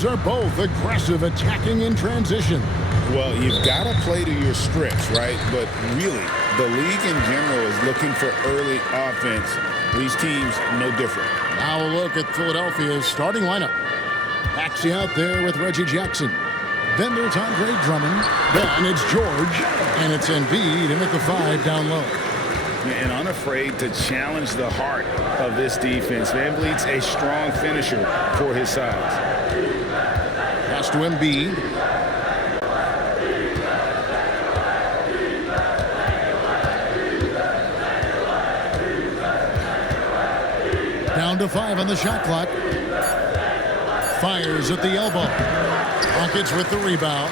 teams are both aggressive, attacking in transition. Well, you've got to play to your strengths, right? But really, the league in general is looking for early offense. These teams, no different. Now a look at Philadelphia's starting lineup. Maxey out there with Reggie Jackson. Then there's Andre Drummond. Then it's George. And it's Embiid in at the 5 down low. And unafraid to challenge the heart of this defense. VanVleet's a strong finisher for his size. Pass to Embiid. Down to 5 on the shot clock. Fires at the elbow. Rockets with the rebound.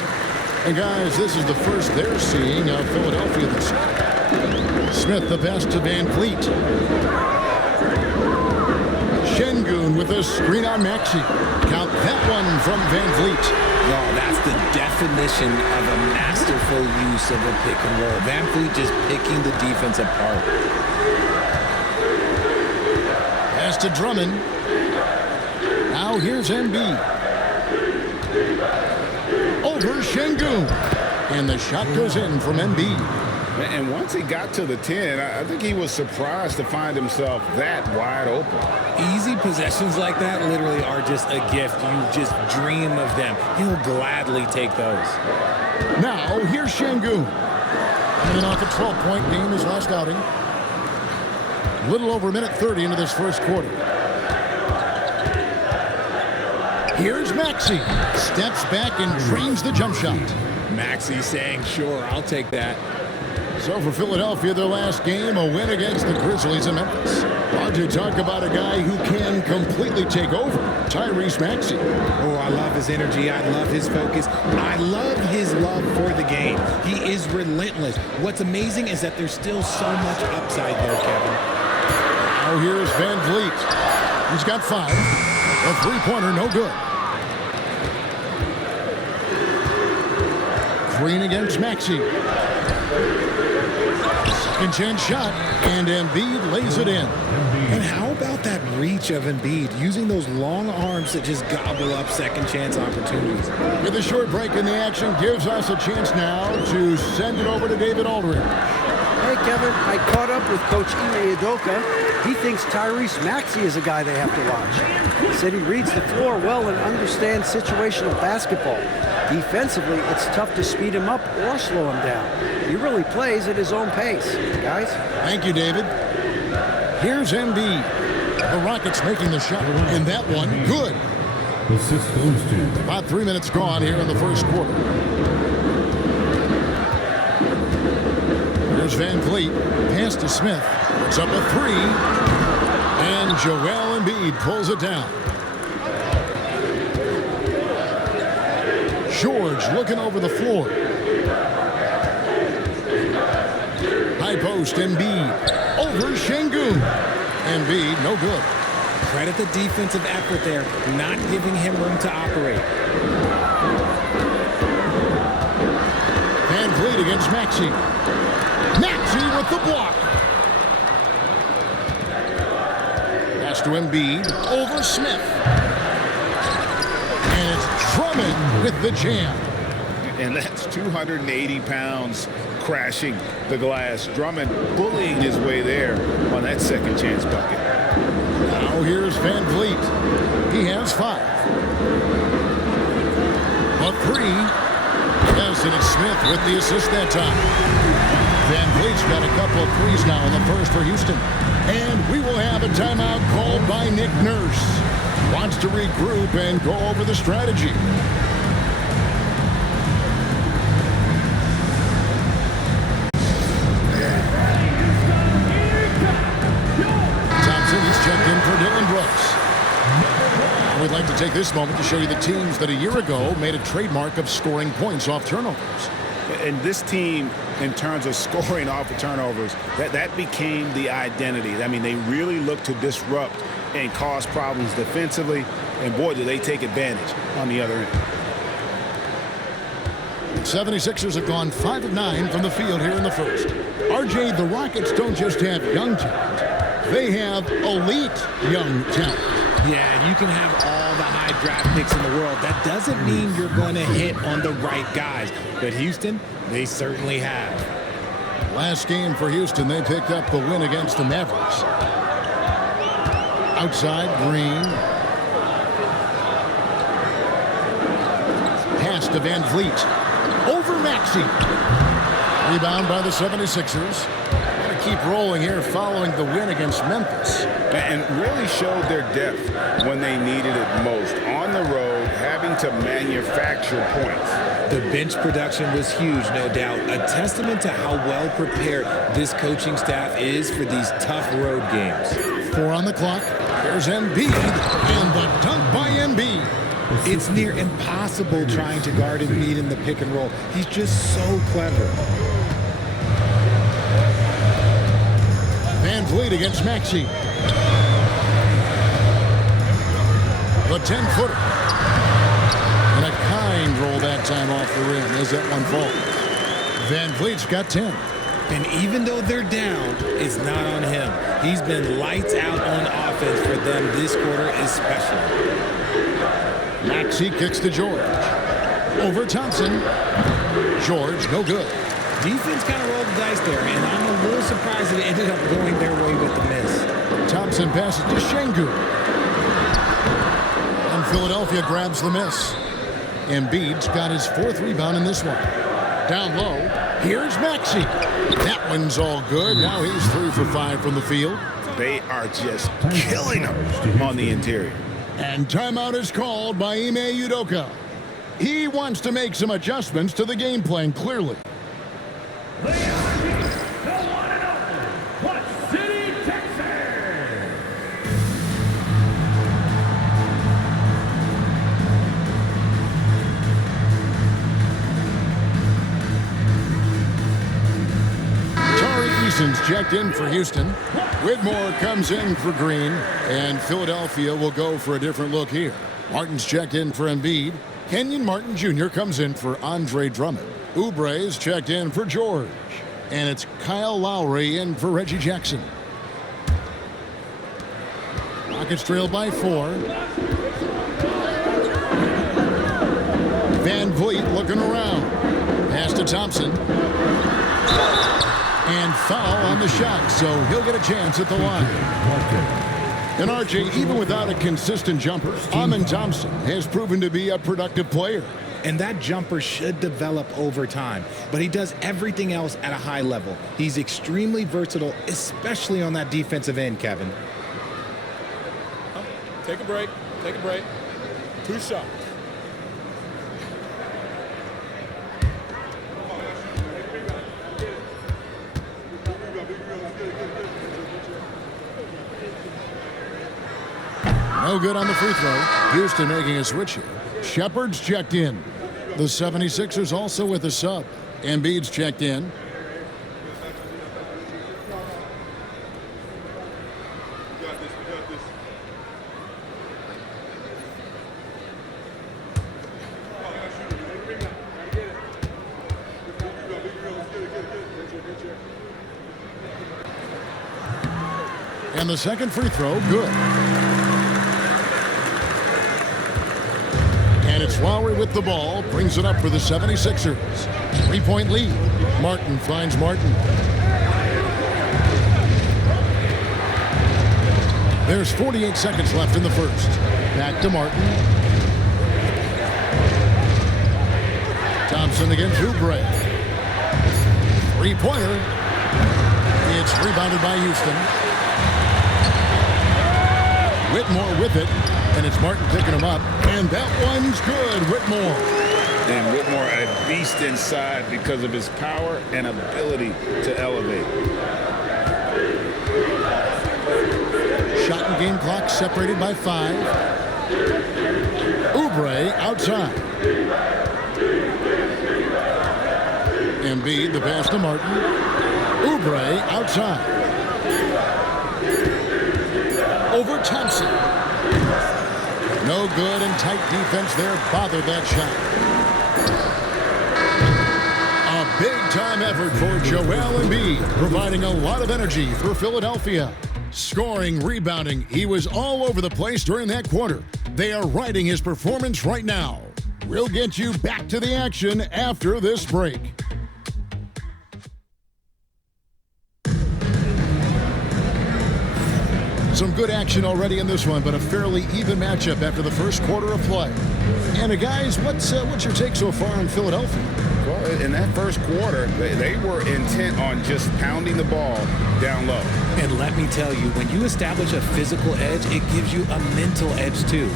And guys, this is the first they're seeing of Philadelphia this year. Smith the pass to VanVleet. Şengün with a screen on Maxey. Count that one from VanVleet. Oh, that's the definition of a masterful use of a pick and roll. VanVleet just picking the defense apart. Pass to Drummond. Now here's Embiid. Over Şengün. And the shot goes in from Embiid. And once he got to the 10, I think he was surprised to find himself that wide open. Easy possessions like that literally are just a gift. You just dream of them. He'll gladly take those. Now, here's Şengün. Coming off a 12-point game his last outing. A little over a minute 30 into this first quarter. Here's Maxey. Steps back and drains the jump shot. Maxey saying, sure, I'll take that. So for Philadelphia, their last game, a win against the Grizzlies in Memphis. Hard to talk about a guy who can completely take over, Tyrese Maxey. Oh, I love his energy. I love his focus. I love his love for the game. He is relentless. What's amazing is that there's still so much upside there, Kevin. Now here's VanVleet. He's got 5. A three-pointer, no good. Green against Maxey. Second chance shot, and Embiid lays it in. And how about that reach of Embiid, using those long arms that just gobble up second chance opportunities? With a short break in the action, gives us a chance now to send it over to David Aldridge. Hey, Kevin, I caught up with Coach Ime Udoka. He thinks Tyrese Maxey is a guy they have to watch. He said he reads the floor well and understands situational basketball. Defensively, it's tough to speed him up or slow him down. He really plays at his own pace. Guys? Thank you, David. Here's Embiid. The Rockets making the shot, and that one, good. About 3 minutes gone here in the first quarter. Here's VanVleet. Pass to Smith. It's up a 3. And Joel Embiid pulls it down. George looking over the floor. High post, Embiid. Over Şengün. Embiid, no good. Credit the defensive effort there, not giving him room to operate. VanVleet against Maxey. Maxey with the block. Pass to Embiid. Over Smith. And it's Drummond with the jam. And that's 280 pounds crashing the glass. Drummond bullying his way there on that second chance bucket. Now here's VanVleet. He has 5. A 3. Yes, and it's Smith with the assist that time. VanVleet's got a couple of threes now in the first for Houston. And we will have a timeout called by Nick Nurse. Wants to regroup and go over the strategy. Thompson is checked in for Dylan Brooks. We'd like to take this moment to show you the teams that a year ago made a trademark of scoring points off turnovers. And this team, in terms of scoring off the turnovers, that became the identity. I mean, they really looked to disrupt and cause problems defensively. And boy, do they take advantage on the other end. 76ers have gone 5 of 9 from the field here in the first. RJ, the Rockets don't just have young talent. They have elite young talent. Yeah, you can have all the high draft picks in the world. That doesn't mean you're going to hit on the right guys. But Houston, they certainly have. Last game for Houston, they picked up the win against the Mavericks. Outside, Green. Pass to Van Vliet. Over Maxey. Rebound by the 76ers. Want to keep rolling here following the win against Memphis. And really showed their depth when they needed it most. On the road, having to manufacture points. The bench production was huge, no doubt. A testament to how well prepared this coaching staff is for these tough road games. 4 on the clock. There's Embiid. And the dunk by Embiid. It's near impossible trying to guard Embiid in the pick and roll. He's just so clever. Van Vliet against Maxey. The 10-footer. And a kind roll that time off the rim as that one falls. Van Vliet's got 10. And even though they're down, it's not on him. He's been lights out on offense for them this quarter especially. Maxey kicks to George. Over Thompson. George, no good. Defense kind of rolled the dice there, and I'm a little surprised that it ended up going their way with the miss. Thompson passes to Şengün. And Philadelphia grabs the miss. Embiid's got his 4th rebound in this one. Down low, here's Maxey. That one's all good. Now he's 3 for 5 from the field. They are just killing them on the interior. And timeout is called by Ime Udoka. He wants to make some adjustments to the game plan, clearly. The one and only Clutch City, Texas. Tari Eason's checked in for Houston. Whitmore comes in for Green. And Philadelphia will go for a different look here. Martin's checked in for Embiid. Kenyon Martin Jr. comes in for Andre Drummond. Oubre's checked in for George. And it's Kyle Lowry in for Reggie Jackson. Rockets trail by 4. Van Vliet looking around. Pass to Thompson. And foul on the shot, so he'll get a chance at the line. And RJ, even without a consistent jumper, Amen Thompson has proven to be a productive player. And that jumper should develop over time. But he does everything else at a high level. He's extremely versatile, especially on that defensive end, Kevin. Take a break. Take a break. 2 shots. No good on the free throw. Houston making a switch here. Shepard's checked in. The 76ers also with a sub. Embiid's checked in. And the second free throw, good. And it's Lowry with the ball, brings it up for the 76ers. 3-point lead. Martin finds Martin. There's 48 seconds left in the first. Back to Martin. Thompson against Oubre. 3-pointer. It's rebounded by Houston. Whitmore with it. And it's Martin picking him up. And that one's good, Whitmore. And Whitmore a beast inside because of his power and ability to elevate. Shot and game clock separated by 5. Oubre outside. Embiid, the pass to Martin. Oubre outside. Over Thompson. No good, and tight defense there bothered that shot. A big-time effort for Joel Embiid, providing a lot of energy for Philadelphia. Scoring, rebounding, he was all over the place during that quarter. They are riding his performance right now. We'll get you back to the action after this break. Some good action already in this one, but a fairly even matchup after the first quarter of play. And guys, what's your take so far on Philadelphia? Well, in that first quarter, they were intent on just pounding the ball down low. And let me tell you, when you establish a physical edge, it gives you a mental edge too.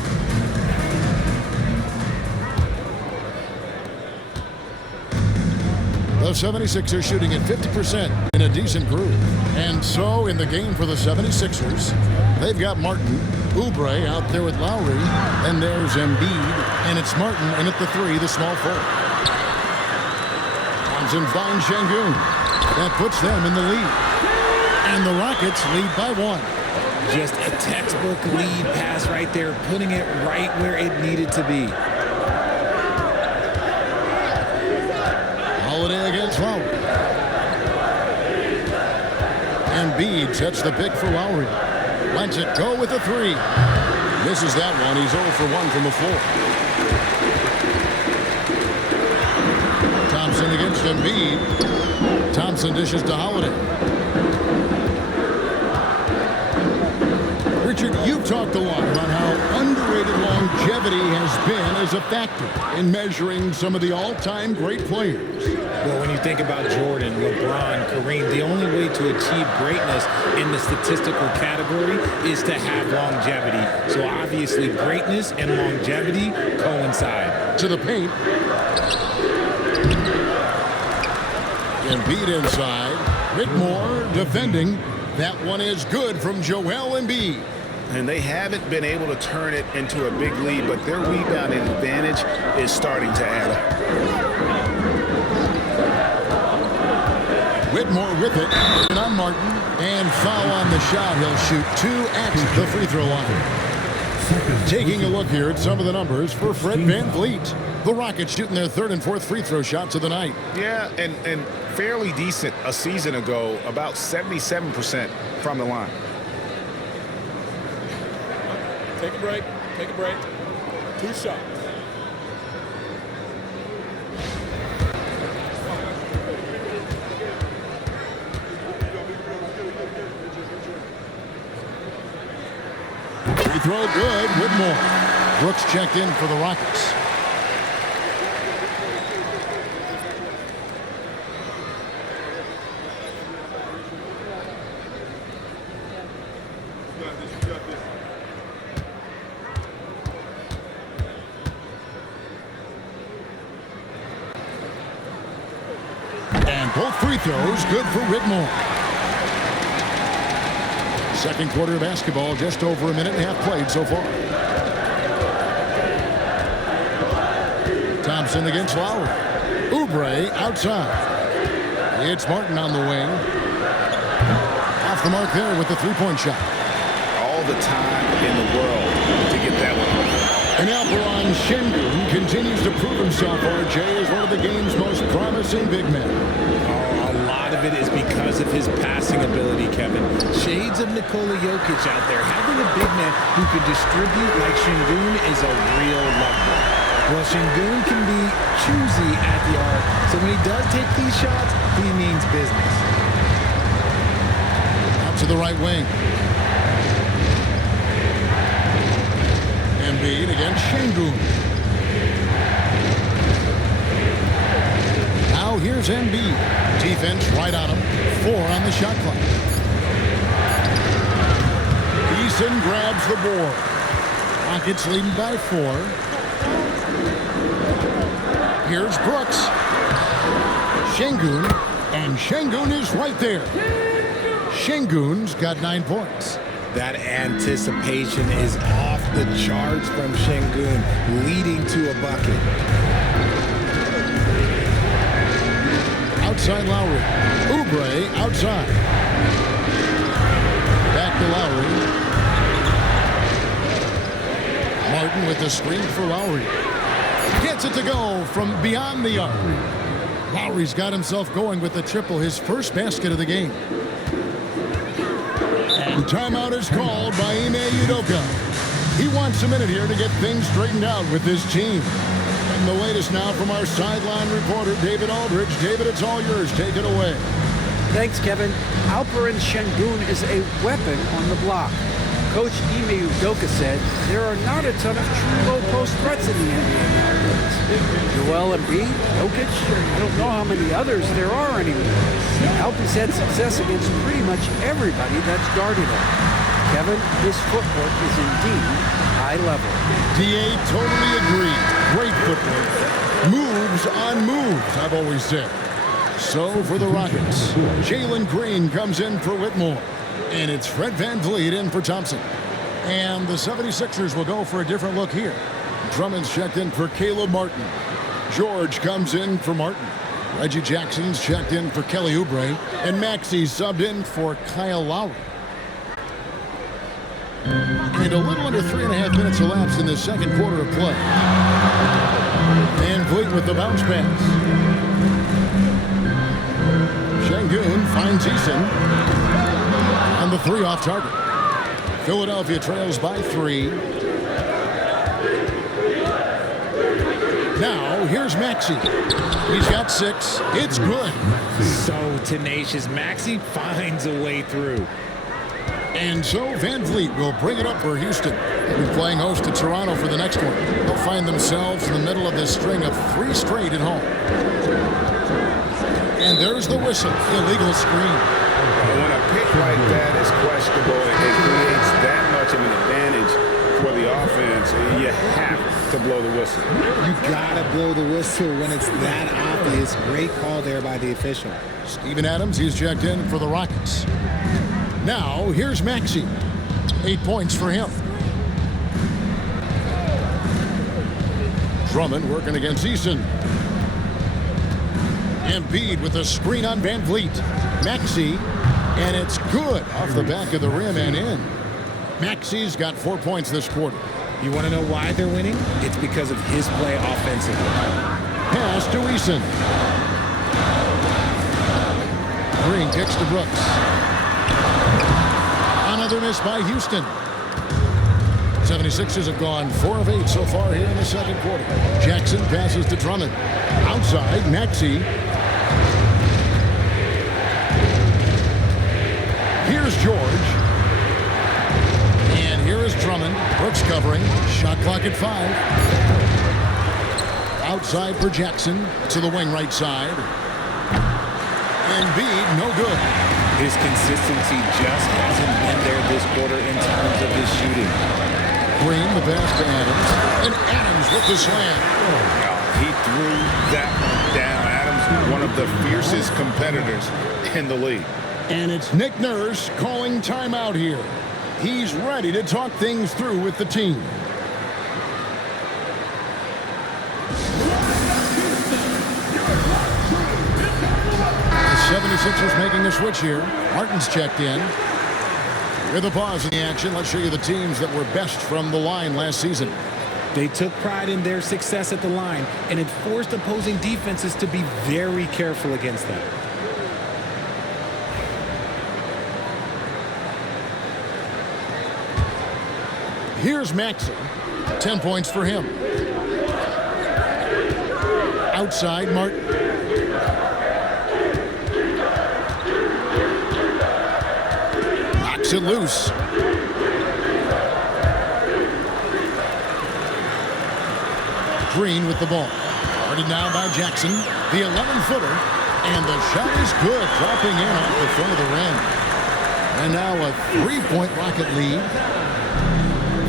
The 76ers shooting at 50% in a decent groove. And so in the game for the 76ers, they've got Martin, Oubre out there with Lowry, and there's Embiid, and it's Martin in at the 3, the small forward. Thompson finds Şengün. That puts them in the lead. And the Rockets lead by 1. Just a textbook lead pass right there, putting it right where it needed to be. Holiday against Lowry. Embiid sets the pick for Lowry. Lets it go with a 3. Misses that one. He's 0 for 1 from the floor. Thompson against Embiid. Thompson dishes to Holiday. Richard, you've talked a lot about how underrated longevity has been as a factor in measuring some of the all-time great players. Well, when you think about Jordan, LeBron, Kareem, the only way to achieve greatness in the statistical category is to have longevity. So obviously greatness and longevity coincide. To the paint. Embiid inside. Whitmore defending. That one is good from Joel Embiid. And they haven't been able to turn it into a big lead, but their rebounding advantage is starting to add up. Whitmore with it. And on Martin. And foul on the shot. He'll shoot 2 at the free throw line. Taking a look here at some of the numbers for Fred VanVleet. The Rockets shooting their 3rd and 4th free throw shots of the night. Yeah, and fairly decent a season ago, about 77% from the line. Take a break. Take a break. 2 shots. Free throw good. Whitmore. Brooks checked in for the Rockets. And both free throws good for Whitmore. Second quarter of basketball, just over a minute and a half played so far. Thompson against Lowry. Oubre outside. It's Martin on the wing. Off the mark there with the three-point shot. All the time in the world to get that one. And Alperen Şengün continues to prove himself, RJ, as one of the game's most promising big men. Oh, a lot of it is because of his passing ability, Kevin. Shades of Nikola Jokic out there. Having a big man who could distribute like Şengün is a real luxury. Well, Şengün can be choosy at the arc, so when he does take these shots, he means business. Out to the right wing. Embiid against Şengün. Now here's Embiid. Defense right on him. 4 on the shot clock. Eason grabs the board. Rockets leading by 4. Here's Brooks. Şengün. And Şengün is right there. Şengün's got 9 points. That anticipation is off the charts from Şengün, leading to a bucket. Outside Lowry. Oubre outside. Back to Lowry. Martin with the screen for Lowry. Gets it to go from beyond the arc. Lowry's got himself going with the triple, his first basket of the game. And timeout is called by Ime Udoka. He wants a minute here to get things straightened out with his team. And the latest now from our sideline reporter, David Aldridge. David, it's all yours. Take it away. Thanks, Kevin. Alperen Şengün is a weapon on the block. Coach Ime Udoka said there are not a ton of true low-post threats in the NBA nowadays. Joel Embiid, Jokic, I don't know how many others there are anymore. Alp's had success against pretty much everybody that's guarded him. Kevin, his footwork is indeed high level. DA totally agree. Great footwork. Moves on moves, I've always said. So for the Rockets, Jalen Green comes in for Whitmore. And it's Fred VanVleet in for Thompson. And the 76ers will go for a different look here. Drummond's checked in for Caleb Martin. George comes in for Martin. Reggie Jackson's checked in for Kelly Oubre. And Maxey subbed in for Kyle Lowry. And a little under 3.5 minutes elapsed in the second quarter of play. VanVleet with the bounce pass. Şengün finds Eason. And the three off target. Philadelphia trails by 3. Now, here's Maxey. He's got 6. It's good. So tenacious. Maxey finds a way through. And so VanVleet will bring it up for Houston. They'll be playing host to Toronto for the next one. They'll find themselves in the middle of this string of 3 straight at home. And there's the whistle. Illegal screen. When a pick like that is questionable, it creates that much of an advantage for the offense. You have to blow the whistle. You gotta blow the whistle when it's that obvious. Great call there by the official. Steven Adams, he's checked in for the Rockets. Now, here's Maxey. 8 points for him. Drummond working against Eason. Embiid with a screen on VanVleet. Maxey. And it's good off the back of the rim and in. Maxey's got 4 points this quarter. You want to know why they're winning? It's because of his play offensively. Pass to Eason. Green kicks to Brooks. Another miss by Houston. 76ers have gone 4 of 8 so far here in the second quarter. Jackson passes to Drummond. Outside, Maxey. Here's George. And here is Drummond. Brooks covering. Shot clock at 5. Outside for Jackson. To the wing right side. Embiid, no good. His consistency just hasn't been there this quarter in terms of his shooting. Green, the pass to Adams. And Adams with the slam. He threw that one down. Adams, one of the fiercest competitors in the league. And it's Nick Nurse calling timeout here. He's ready to talk things through with the team. The 76ers making a switch here. Martin's checked in. With a pause in the action, let's show you the teams that were best from the line last season. They took pride in their success at the line, and it forced opposing defenses to be very careful against them. Here's Maxey. 10 points for him. Outside, Martin. Knocks it loose. Green with the ball. Guarded now by Jackson. The 11-footer. And the shot is good. Dropping in off the front of the rim. And now a 3-point Rocket lead.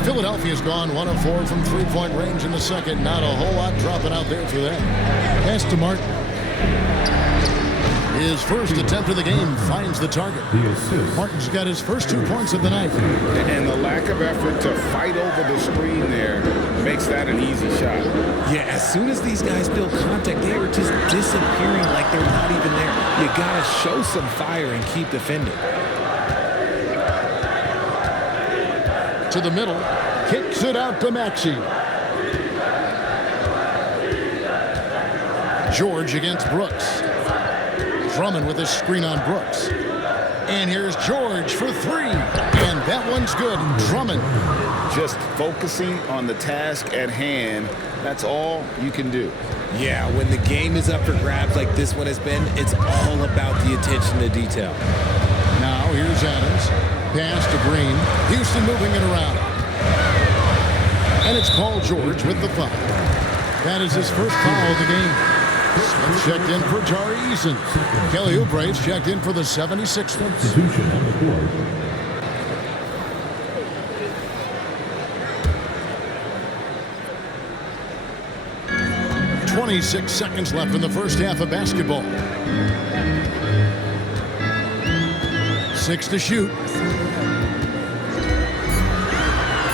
Philadelphia's gone 1 of 4 from 3-point range in the second. Not a whole lot dropping out there for them. Pass to Martin. His first attempt of the game finds the target. Martin's got his first 2 points of the night. And the lack of effort to fight over the screen there makes that an easy shot. Yeah, as soon as these guys feel contact, they are just disappearing like they're not even there. You got to show some fire and keep defending. To the middle, kicks it out to Maxey. George against Brooks. Drummond with a screen on Brooks. And here's George for three. And that one's good. Drummond. Just focusing on the task at hand. That's all you can do. Yeah, when the game is up for grabs like this one has been, it's all about the attention to detail. Now here's Adams. Pass to Green. Houston moving it around. And it's Paul George with the foul. That is his first foul of the game. Smith checked in for Tari Eason. Kelly Oubre's checked in for the 76ers. Substitution on the court. 26 seconds left in the first half of basketball. 6 to shoot.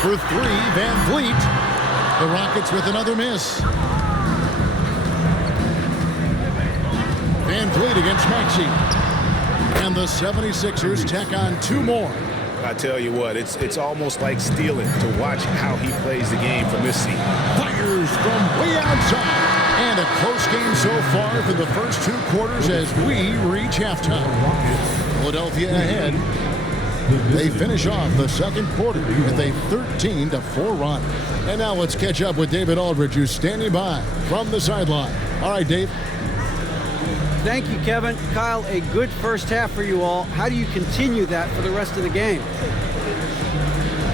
For three, Van Vliet. The Rockets with another miss. Van Vliet against Maxey. And the 76ers tack on two more. I tell you what, it's almost like stealing to watch how he plays the game from this seat. Fires from way outside. And a close game so far for the first two quarters as we reach halftime. Philadelphia ahead. They finish off the second quarter with a 13-4 run. And now let's catch up with David Aldridge, who's standing by from the sideline. All right, Dave. Thank you, Kevin. Kyle, a good first half for you all. How do you continue that for the rest of the game?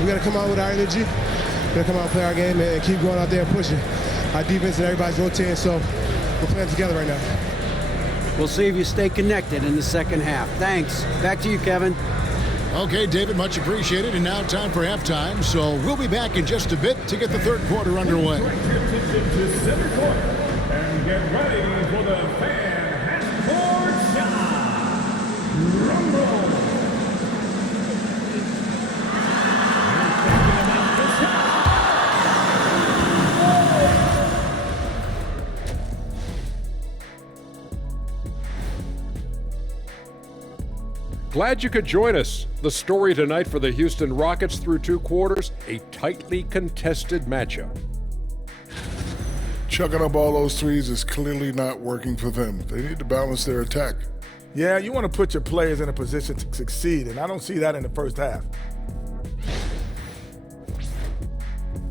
We got to come out with our energy. We got to come out and play our game and keep going out there and pushing. Our defense and everybody's rotating, so we're playing together right now. We'll see if you stay connected in the second half. Thanks. Back to you, Kevin. Okay, David, much appreciated. And now time for halftime. So we'll be back in just a bit to get the third quarter underway. To center court and get ready for the fan half-court shot. Rumble. Glad you could join us. The story tonight for the Houston Rockets through two quarters, a tightly contested matchup. Chucking up all those threes is clearly not working for them. They need to balance their attack. Yeah, you want to put your players in a position to succeed, and I don't see that in the first half.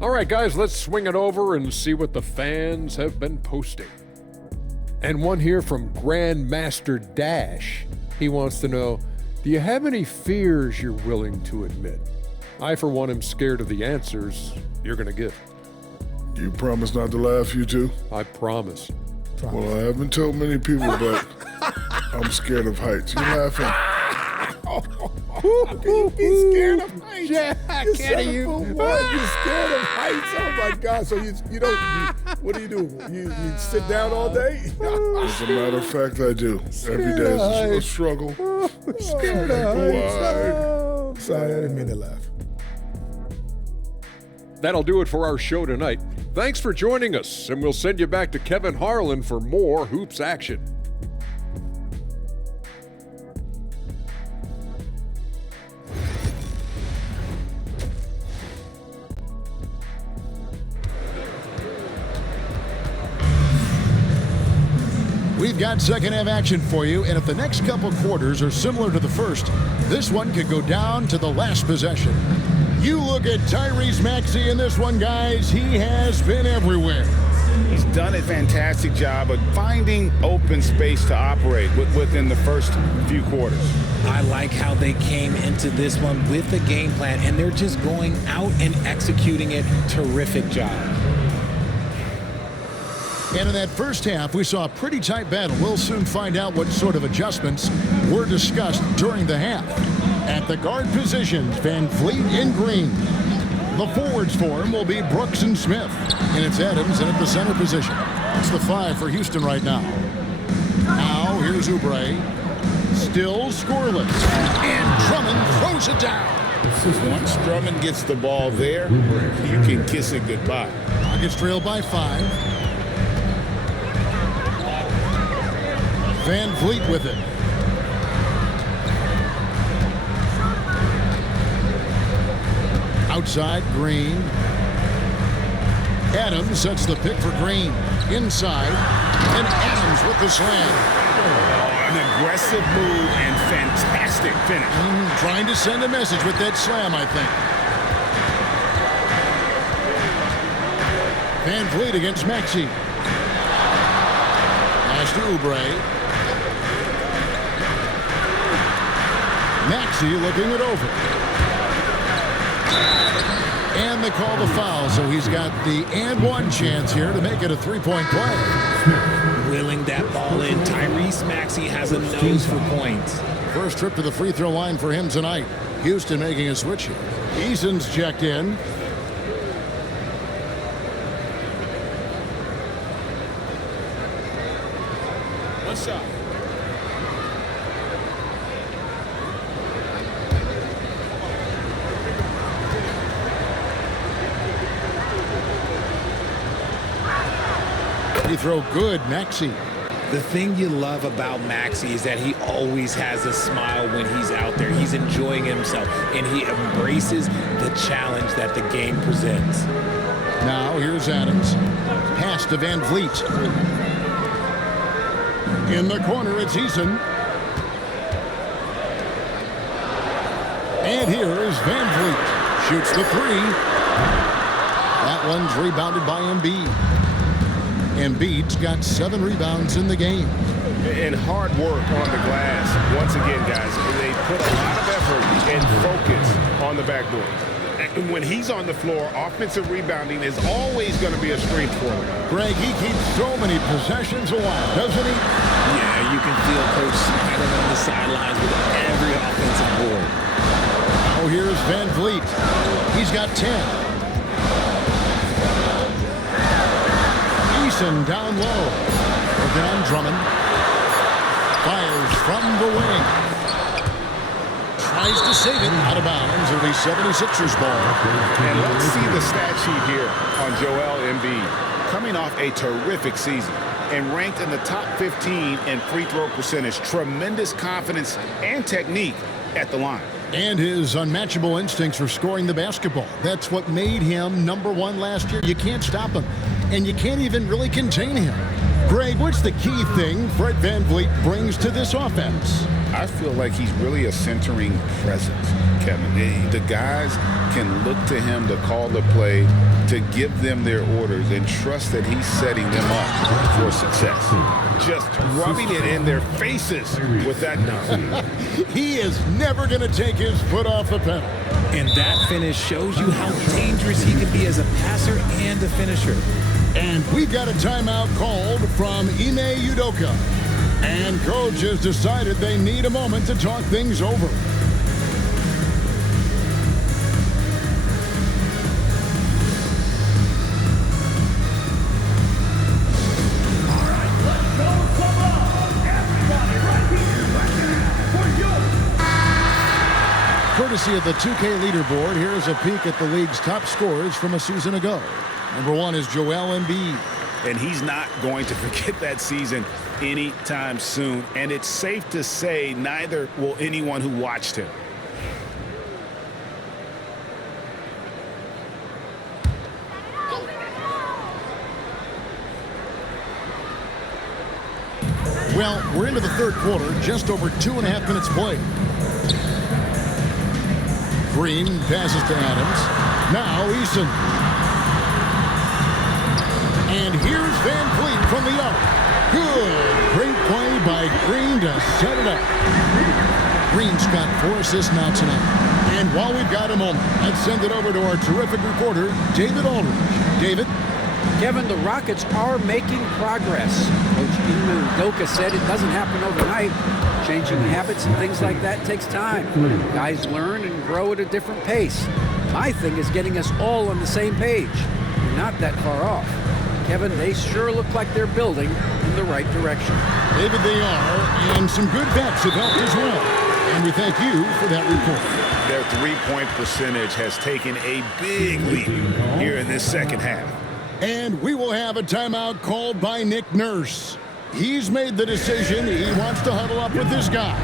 All right, guys, let's swing it over and see what the fans have been posting. And one here from Grandmaster Dash. He wants to know, do you have any fears you're willing to admit? I, for one, am scared of the answers you're going to give. You promise not to laugh, you two? I promise. Well, I haven't told many people, but I'm scared of heights. You laughing? You be scared of heights? Yeah, You're can you? 7'1". You're scared of heights? Oh my God! So you don't? What do? You sit down all day? As a matter of fact, I do. Every day is a struggle. Scared of heights. Sorry, I didn't mean to laugh. That'll do it for our show tonight. Thanks for joining us, and we'll send you back to Kevin Harlan for more Hoops action. We've got second half action for you, and if the next couple quarters are similar to the first, this one could go down to the last possession. You look at Tyrese Maxey in this one, guys. He has been everywhere. He's done a fantastic job of finding open space to operate within the first few quarters. I like how they came into this one with a game plan, and they're just going out and executing it. Terrific job. And in that first half, we saw a pretty tight battle. We'll soon find out what sort of adjustments were discussed during the half. At the guard positions, Van Vliet and Green. The forwards for him will be Brooks and Smith. And it's Adams in at the center position. It's the 5 for Houston right now. Now, here's Oubre. Still scoreless. And Drummond throws it down. Once Drummond gets the ball there, you can kiss it goodbye. Rockets trail by 5. Van Vliet with it. Outside, Green. Adams sets the pick for Green. Inside, and Adams with the slam. An aggressive move and fantastic finish. Trying to send a message with that slam, I think. Van Vliet against Maxey. Pass to Oubre. Maxey looking it over. And they call the foul, so he's got the and one chance here to make it a three-point play. Willing that ball in. Tyrese Maxey has a nose for points. First trip to the free throw line for him tonight. Houston making a switch here. Eason's checked in. One shot. Free throw good, Maxey. The thing you love about Maxey is that he always has a smile when he's out there. He's enjoying himself, and he embraces the challenge that the game presents. Now here's Adams. Pass to Van Vliet. In the corner, it's Eason. And here is Van Vliet. Shoots the three. That one's rebounded by Embiid. Embiid's got 7 rebounds in the game. And hard work on the glass. Once again, guys, they put a lot of effort and focus on the backboard. And when he's on the floor, offensive rebounding is always going to be a strength for him. Greg, he keeps so many possessions alive, doesn't he? Yeah, you can feel Coach smiling on the sidelines with every offensive board. Oh, here's Van Vliet. He's got 10. Eason down low. Working on Drummond. Fires from the wing. Tries to save it. Out of bounds. It'll be 76ers ball. And let's see the stat sheet here on Joel Embiid. Coming off a terrific season and ranked in the top 15 in free throw percentage. Tremendous confidence and technique at the line. And his unmatchable instincts for scoring the basketball. That's what made him #1 last year. You can't stop him, and you can't even really contain him. Greg, what's the key thing Fred VanVleet brings to this offense? I feel like he's really a centering presence, Kevin. The guys can look to him to call the play, to give them their orders, and trust that he's setting them up for success. Just rubbing it in their faces with that dunk. He is never going to take his foot off the pedal. And that finish shows you how dangerous he can be as a passer and a finisher. And we've got a timeout called from Ime Udoka. And coach has decided they need a moment to talk things over. Courtesy of the 2K leaderboard, here's a peek at the league's top scorers from a season ago. #1 is Joel Embiid. And he's not going to forget that season anytime soon. And it's safe to say neither will anyone who watched him. Well, we're into the third quarter, just over 2.5 minutes played. Green passes to Adams. Now Eason. And here's Van Vliet from the arc. Good. Great play by Green to set it up. Green's got 4 assists now tonight. And while we've got a moment, let's send it over to our terrific reporter, David Aldridge. David? Kevin, the Rockets are making progress. Coach Ime Udoka said it doesn't happen overnight. Changing habits and things like that takes time. Guys learn and grow at a different pace. My thing is getting us all on the same page. We're not that far off. Kevin, they sure look like they're building in the right direction. David, they are, and some good bets have helped as well. And we thank you for that report. Their three-point percentage has taken a big leap here in this second half. And we will have a timeout called by Nick Nurse. He's made the decision. He wants to huddle up with his guys.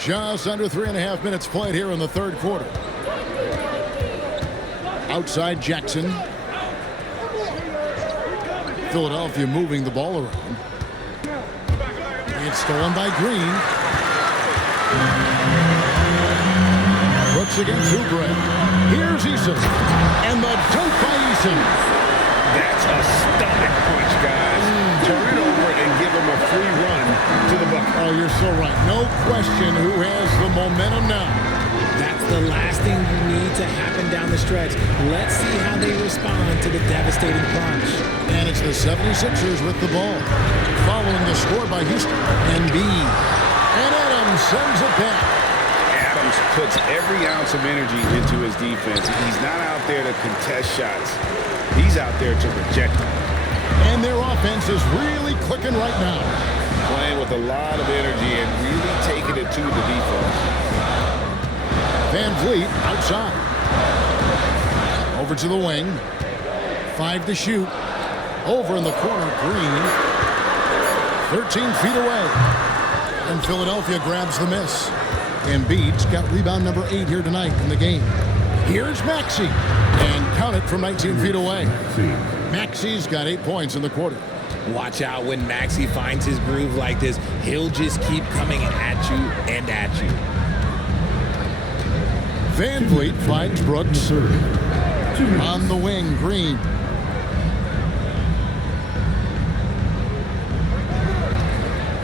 Just under 3.5 minutes played here in the third quarter. Outside Jackson. Philadelphia moving the ball around. It's stolen by Green. Brooks against Oubre. Here's Eason. And the dunk by Eason. That's a stomach punch, guys. Turn it over and give him a free run to the bucket. Oh, you're so right. No question who has the momentum now. That's the last thing you need to happen down the stretch. Let's see how they respond to the devastating punch. And it's the 76ers with the ball. Following the score by Houston. Embiid. And Adams sends it back. Adams puts every ounce of energy into his defense. He's not out there to contest shots. He's out there to reject them. And their offense is really clicking right now. Playing with a lot of energy and really taking it to the defense. Van Vliet outside. Over to the wing. 5 to shoot. Over in the corner, Green. 13 feet away. And Philadelphia grabs the miss. Embiid's got rebound number 8 here tonight in the game. Here's Maxey. And count it from 19 feet away. Maxey's got 8 points in the quarter. Watch out when Maxey finds his groove like this. He'll just keep coming at you and at you. Van Vliet finds Brooks. On the wing, Green.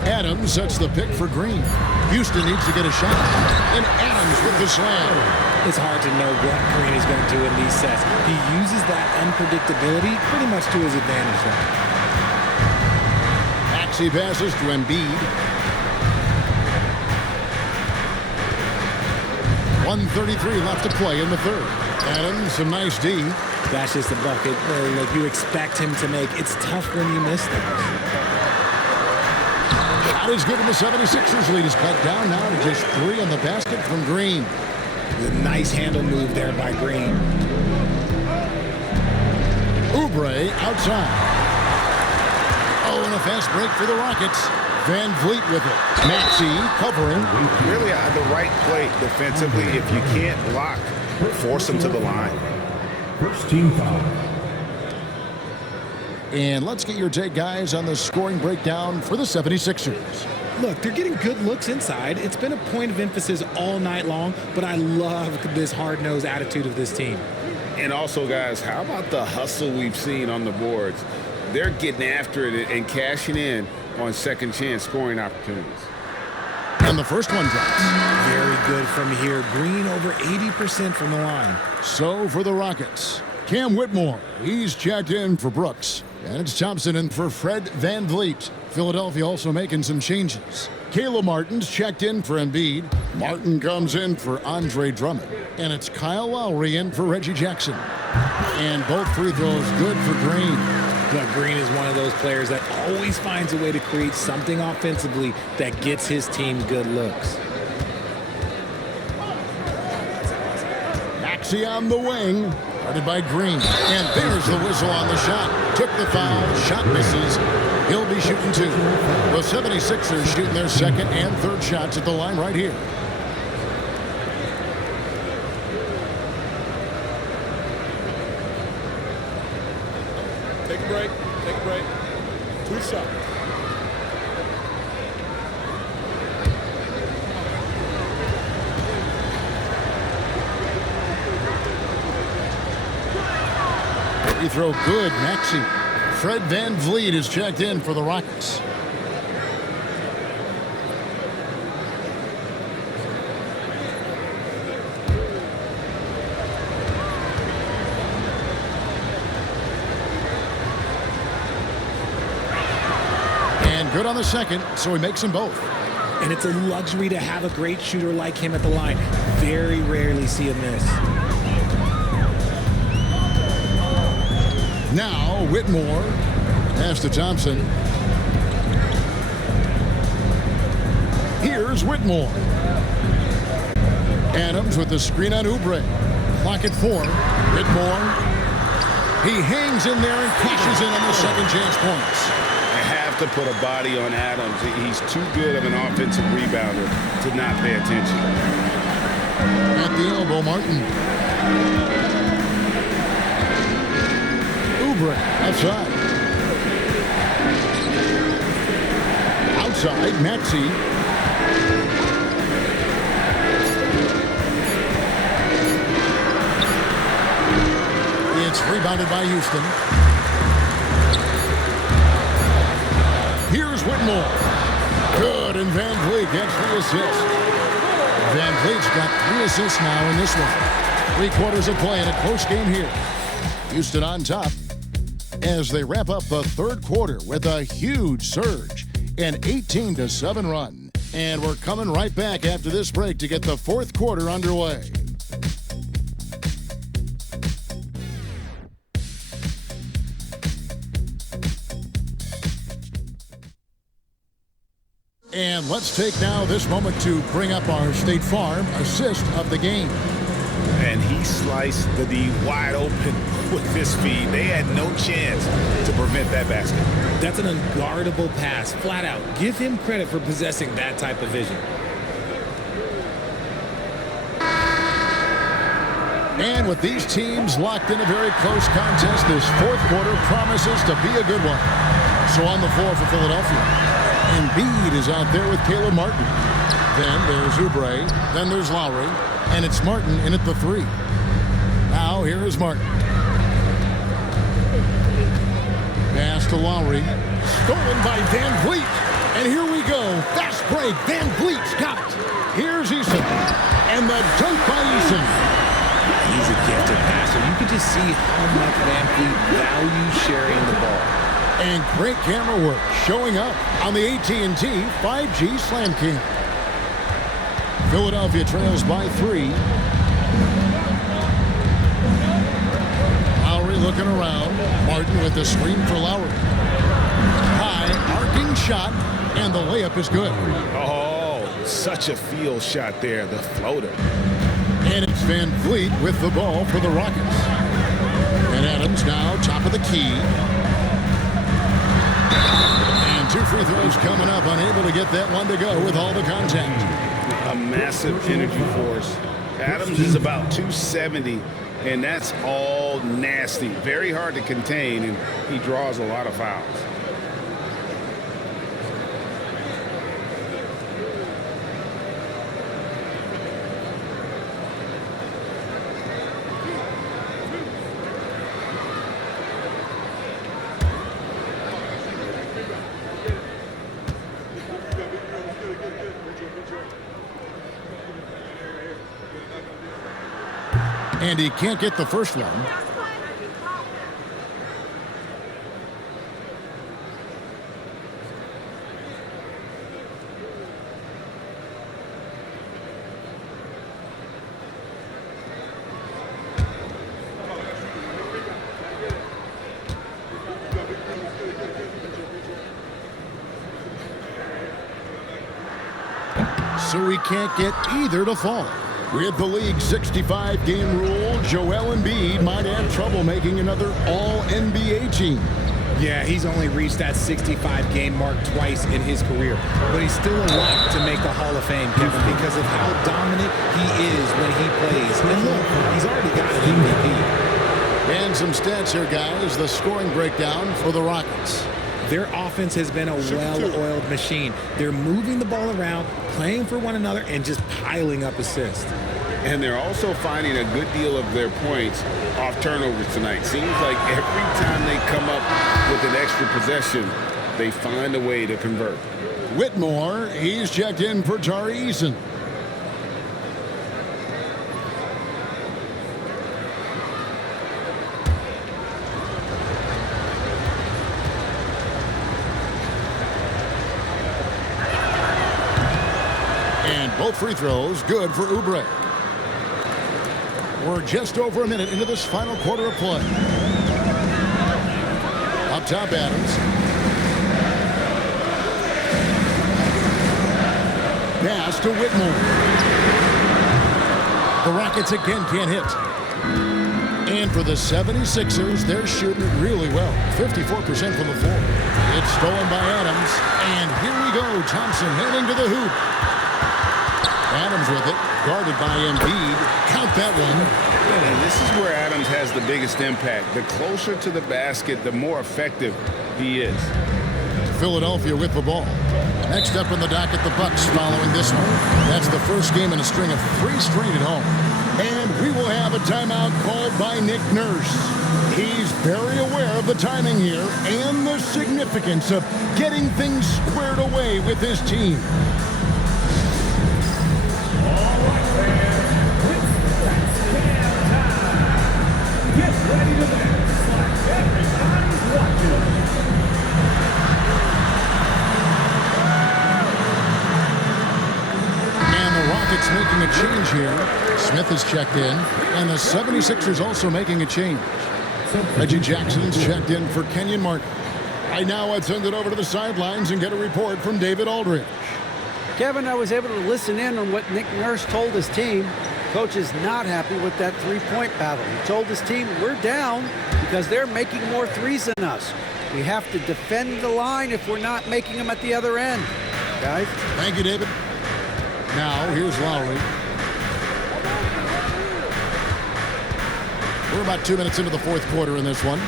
Adams sets the pick for Green. Houston needs to get a shot. And Adams with the slam. It's hard to know what Green is going to do in these sets. He uses that unpredictability pretty much to his advantage there. Maxey passes to Embiid. 1:33 left to play in the third. Adams, some nice D. That's just a bucket like you expect him to make. It's tough when you miss those. Shot is good, and the 76ers lead is cut down now to just 3 on the basket from Green. The nice handle move there by Green. Oubre outside. Oh, and a fast break for the Rockets. Van Vliet with it. Maxey covering. Really at the right play defensively. If you can't block, force them to the line. First team foul. And let's get your take, guys, on the scoring breakdown for the 76ers. Look, they're getting good looks inside. It's been a point of emphasis all night long, but I love this hard-nosed attitude of this team. And also, guys, how about the hustle we've seen on the boards? They're getting after it and cashing in on second chance scoring opportunities. And the first one drops. Very good from here. Green over 80% from the line. So for the Rockets, Cam Whitmore, he's checked in for Brooks. And it's Thompson in for Fred Van Vliet. Philadelphia also making some changes. Caleb Martin's checked in for Embiid. Martin comes in for Andre Drummond. And it's Kyle Lowry in for Reggie Jackson. And both free throws good for Green. Look, Green is one of those players that always finds a way to create something offensively that gets his team good looks. Maxey on the wing. Guarded by Green. And there's the whistle on the shot. Took the foul. Shot misses. He'll be shooting 2. The 76ers shooting their second and third shots at the line right here. Take a break. Take a break. 2 shots. Free throw good, Maxey. Fred Van Vliet is checked in for the Rockets. And good on the second, so he makes them both. And it's a luxury to have a great shooter like him at the line. Very rarely see a miss. Now, Whitmore. Pass to Thompson. Here's Whitmore. Adams with the screen on Oubre. Clock at 4. Whitmore. He hangs in there and cashes in on the second chance points. I have have to put a body on Adams. He's too good of an offensive rebounder to not pay attention. At the elbow, Martin. Oubre, outside. Outside, Maxey. It's rebounded by Houston. Here's Whitmore. Good, and Van Vliet gets the assist. Van Vliet's got 3 assists now in this one. 3/4 of play in a close game here. Houston on top as they wrap up the 3rd quarter with a huge surge, an 18-7 run. And we're coming right back after this break to get the 4th quarter underway. And let's take now this moment to bring up our State Farm assist of the game. And he sliced the D wide open with his feed. They had no chance to prevent that basket. That's an unguardable pass, flat out. Give him credit for possessing that type of vision. And with these teams locked in a very close contest, this 4th quarter promises to be a good one. So on the floor for Philadelphia, Embiid is out there with Caleb Martin. Then there's Oubre. Then there's Lowry. And it's Martin in at the 3. Now here is Martin. Pass to Lowry. Stolen by Van Vliet. And here we go. Fast break. Van Vliet's got it. Here's Eason. And the dunk by Eason. He's a gifted passer. You can just see how much Van Vliet values sharing the ball. And great camera work showing up on the AT&T 5G Slam King. Philadelphia trails by 3. Lowry looking around. Martin with the screen for Lowry. High, arcing shot, and the layup is good. Oh, such a field shot there, the floater. And it's Van Vliet with the ball for the Rockets. And Adams now top of the key. And 2 free throws coming up, unable to get that one to go with all the contact. A massive energy force. Adams is about 270, and that's all nasty. Very hard to contain, and he draws a lot of fouls. And he can't get the first one. So he can't get either to fall. With the league's 65-game rule, Joel Embiid might have trouble making another All-NBA team. Yeah, he's only reached that 65-game mark twice in his career, but he's still a lock to make the Hall of Fame, Kevin, because of how dominant he is when he plays. And look, he's already got an MVP. And some stats here, guys. The scoring breakdown for the Rockets. Their offense has been a well-oiled machine. They're moving the ball around, playing for one another, and just piling up assists. And they're also finding a good deal of their points off turnovers tonight. Seems like every time they come up with an extra possession, they find a way to convert. Whitmore, he's checked in for Tari Eason. And both free throws good for Oubre. We're just over a minute into this final quarter of play. Up top, Adams. Pass to Whitmore. The Rockets again can't hit. And for the 76ers, they're shooting it really well. 54% from the floor. It's stolen by Adams. And here we go. Thompson heading to the hoop. Adams with it. Guarded by Embiid. Count that one. And this is where Adams has the biggest impact. The closer to the basket, the more effective he is. Philadelphia with the ball. Next up in the docket, the Bucks following this one. That's the first game in a string of 3 straight at home. And we will have a timeout called by Nick Nurse. He's very aware of the timing here and the significance of getting things squared away with his team. All right, fans. It's fan time. Get ready to dance like everybody's watching. Rockets making a change here. Smith is checked in, and the 76ers also making a change. Reggie Jackson's checked in for Kenyon Martin. Right now, I'd send it over to the sidelines and get a report from David Aldridge. Kevin, I was able to listen in on what Nick Nurse told his team. Coach is not happy with that three-point battle. He told his team, we're down because they're making more threes than us. We have to defend the line if we're not making them at the other end. Guys? Thank you, David. Now, here's Lowry. We're about 2 minutes into the fourth quarter in this one.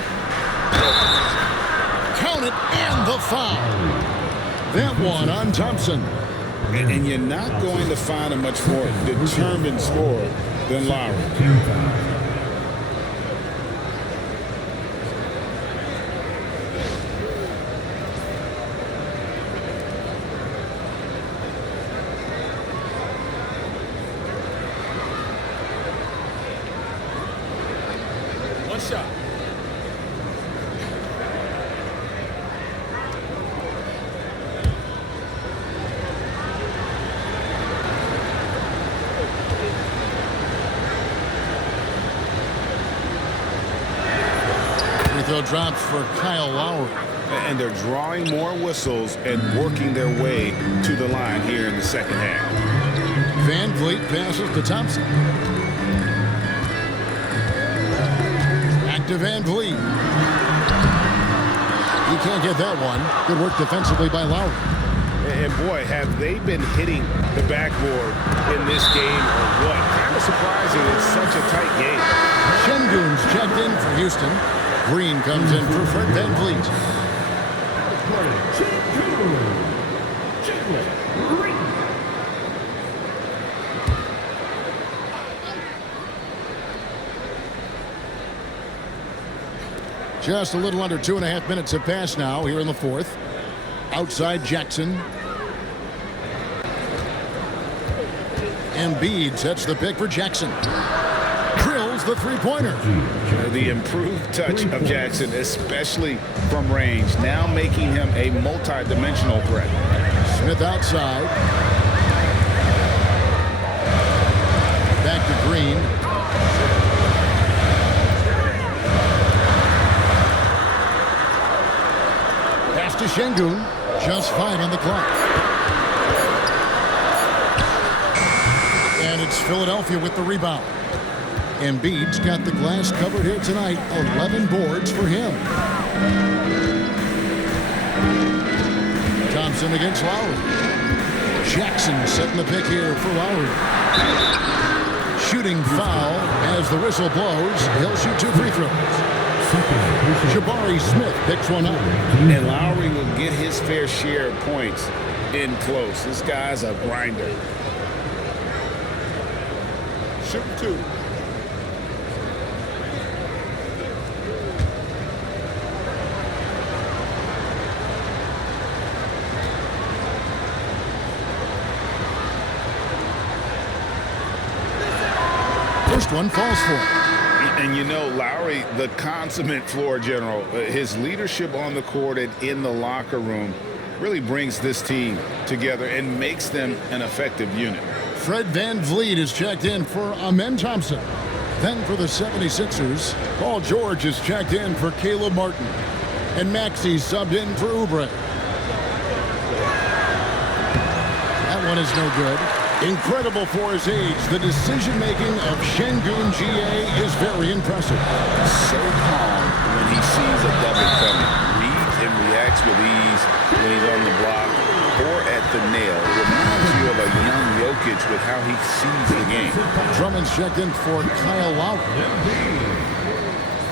Count it, and the foul. That one on Thompson. And you're not going to find a much more determined scorer than Lowry. Shot. Free throw drops for Kyle Lowry. And they're drawing more whistles and working their way to the line here in the second half. Van Vliet passes to Thompson. To Van Vliet. He can't get that one. Good work defensively by Lowry. And boy, have they been hitting the backboard in this game or what? Kind of surprising. It's such a tight game. Şengün's checked in for Houston. Green comes in for Fred Van Vliet. Just a little under 2.5 minutes have passed now here in the fourth. Outside Jackson. Embiid sets the pick for Jackson. Drills the three-pointer. The improved touch of Jackson, especially from range, now making him a multi-dimensional threat. Smith outside. Back to Green. To Şengün, just 5 on the clock. And it's Philadelphia with the rebound. Embiid's got the glass covered here tonight. 11 boards for him. Thompson against Lowry. Jackson setting the pick here for Lowry. Shooting foul as the whistle blows. He'll shoot 2 free throws. Jabari Smith picks one up. And Lowry will get his fair share of points in close. This guy's a grinder. Shoot 2. First one falls for him. And you know, Lowry, the consummate floor general, his leadership on the court and in the locker room really brings this team together and makes them an effective unit. Fred Van Vliet is checked in for Amen Thompson. Then for the 76ers, Paul George is checked in for Caleb Martin. And Maxey's subbed in for Oubre. That one is no good. Incredible for his age, the decision-making of Şengün GA is very impressive. So calm when he sees a double coming. Reads and reacts with ease when he's on the block or at the nail. Reminds you of a young Jokic with how he sees the game. Drummond's checked in for Kyle Lowry.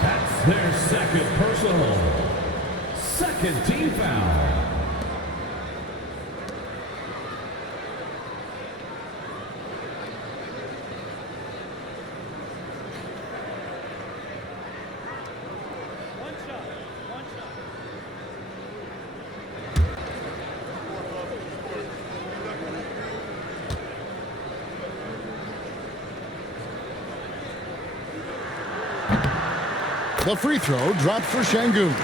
That's their second personal. Second team foul. The free throw dropped for Şengün.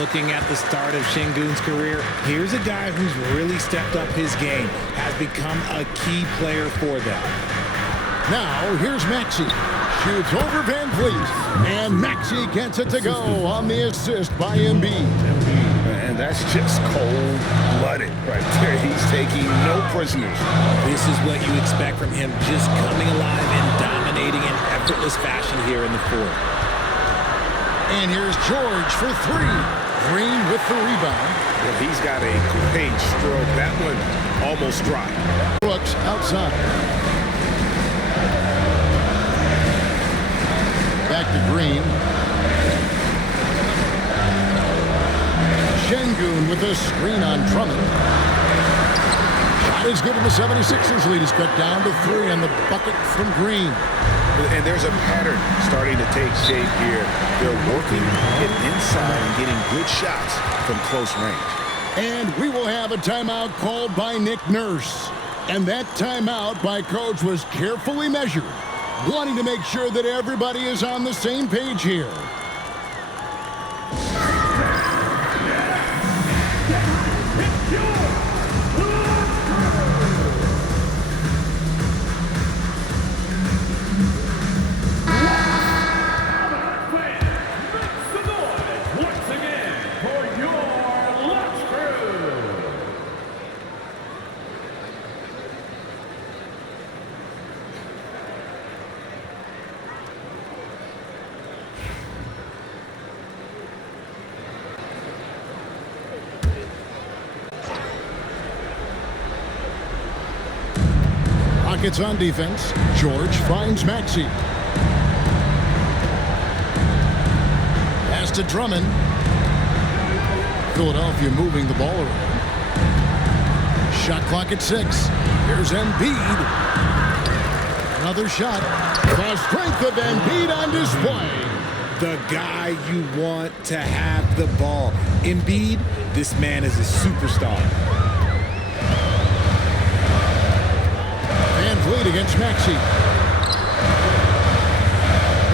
Looking at the start of Şengün's career, here's a guy who's really stepped up his game, has become a key player for them. Now, here's Maxey. Shoots over Van Vliet. And Maxey gets it to go on the assist by Embiid. And that's just cold-blooded right there. He's taking no prisoners. This is what you expect from him, just coming alive and dominating in effortless fashion here in the fourth. And here's George for three. Green with the rebound. Well, he's got a great stroke. That one almost dropped. Brooks outside. Back to Green. Şengün with a screen on Drummond. Shot is good, and the 76ers lead is cut down to 3 on the bucket from Green. And there's a pattern starting to take shape here. They're working it inside and getting good shots from close range. And we will have a timeout called by Nick Nurse. And that timeout by Coach was carefully measured, wanting to make sure that everybody is on the same page here. Rockets on defense. George finds Maxey. Pass to Drummond. Philadelphia moving the ball around. Shot clock at 6. Here's Embiid. Another shot. The strength of Embiid on display. The guy you want to have the ball. Embiid, this man is a superstar. Van Vliet against Maxey.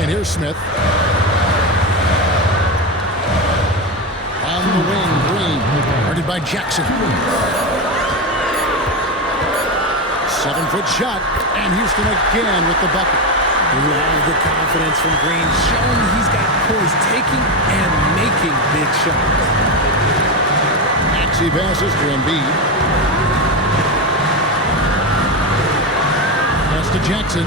And here's Smith. On the wing, Green. Guarded by Jackson. 7-foot shot. And Houston again with the bucket. Love the confidence from Green, showing he's got poise, taking and making big shots. Maxey passes to Embiid. Pass to Jackson.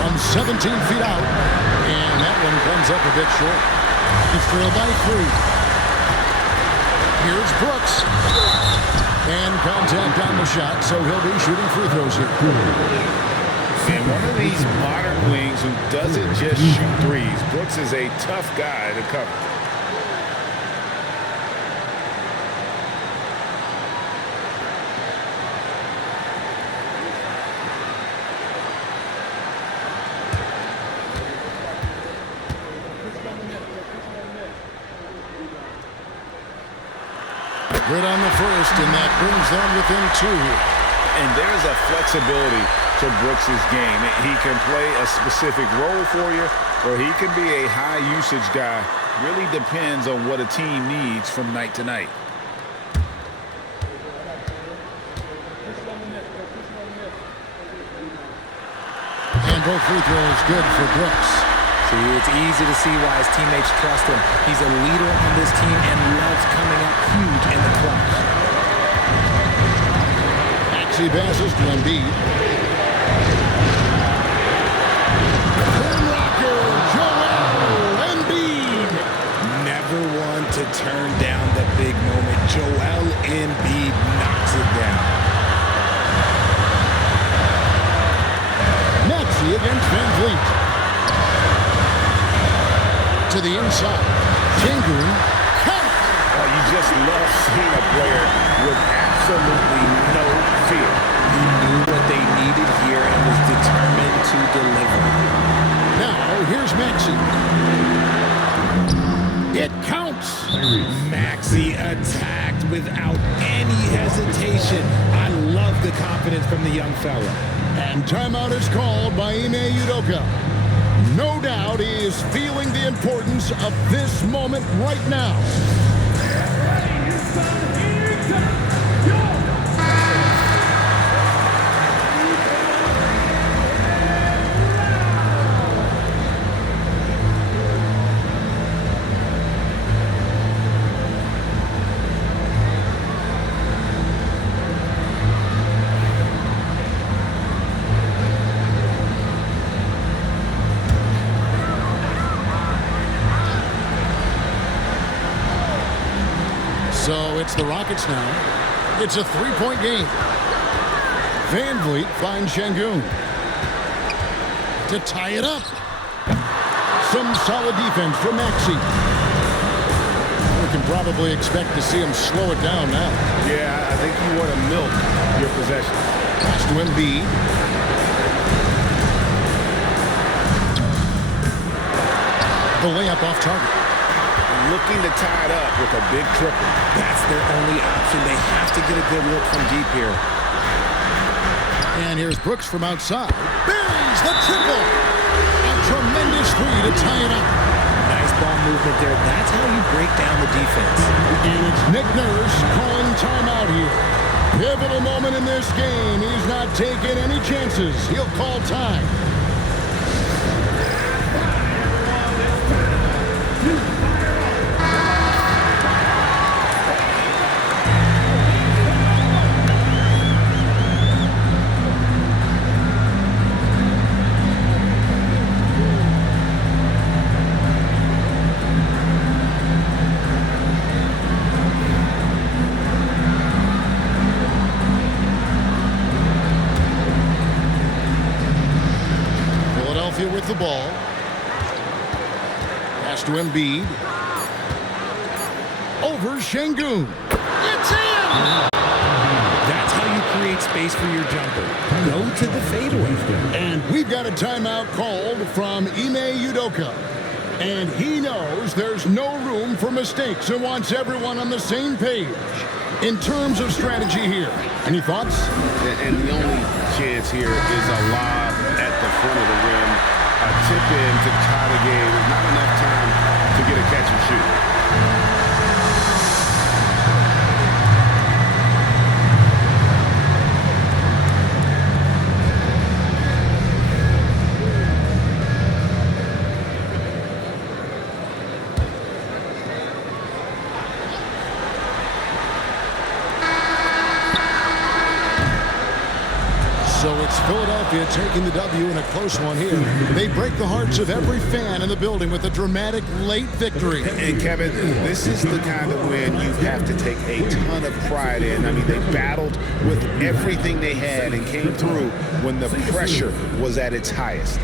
From 17 feet out. And that one comes up a bit short. It's trailed by 3. Here's Brooks. And contact on the shot, so he'll be shooting free throws here. And one of these modern wings who doesn't just shoot threes. Brooks is a tough guy to cover. Good on the first, and that brings them within 2 here. And there's a flexibility to Brooks' game. He can play a specific role for you, or he can be a high-usage guy. Really depends on what a team needs from night to night. And both free throws good for Brooks. See, it's easy to see why his teammates trust him. He's a leader on this team and loves coming up huge in the clutch. Maxey passes to Embiid. Rocker, Joel Embiid. Never one to turn down the big moment. Joel Embiid knocks it down. Maxey against Van Vliet. To the inside. Sengun. Oh, you just love seeing a player with absolutely no fear. He knew what they needed here and was determined to deliver. Now, here's Maxey. It counts. Maxey attacked without any hesitation. I love the confidence from the young fella. And timeout is called by Ime Udoka. No doubt he is feeling the importance of this moment right now. So it's the Rockets now. It's a three-point game. Van Vliet finds Sengun to tie it up. Some solid defense from Maxey. We can probably expect to see him slow it down now. Yeah, I think you want to milk your possession. Pass to Embiid. The layup off target. Looking to tie it up with a big triple. That's their only option. They have to get a good look from deep here. And here's Brooks from outside. Buries the triple. A tremendous three to tie it up. Nice ball movement there. That's how you break down the defense. And it's Nick Nurse calling timeout here. Pivotal moment in this game. He's not taking any chances. He'll call time. With the ball. Pass to Embiid. Over Sengun. It's in! That's how you create space for your jumper. Go to the fadeaway. And we've got a timeout called from Ime Udoka. And he knows there's no room for mistakes and wants everyone on the same page in terms of strategy here. Any thoughts? And the only chance here is a lob at the front of the rim. A tip in to tie the game. There's not enough time to get a catch and shoot. So it's Philadelphia taking the W in a close one here. They break the hearts of every fan in the building with a dramatic late victory. And Kevin, this is the kind of win you have to take a ton of pride in. I mean, they battled with everything they had and came through when the pressure was at its highest.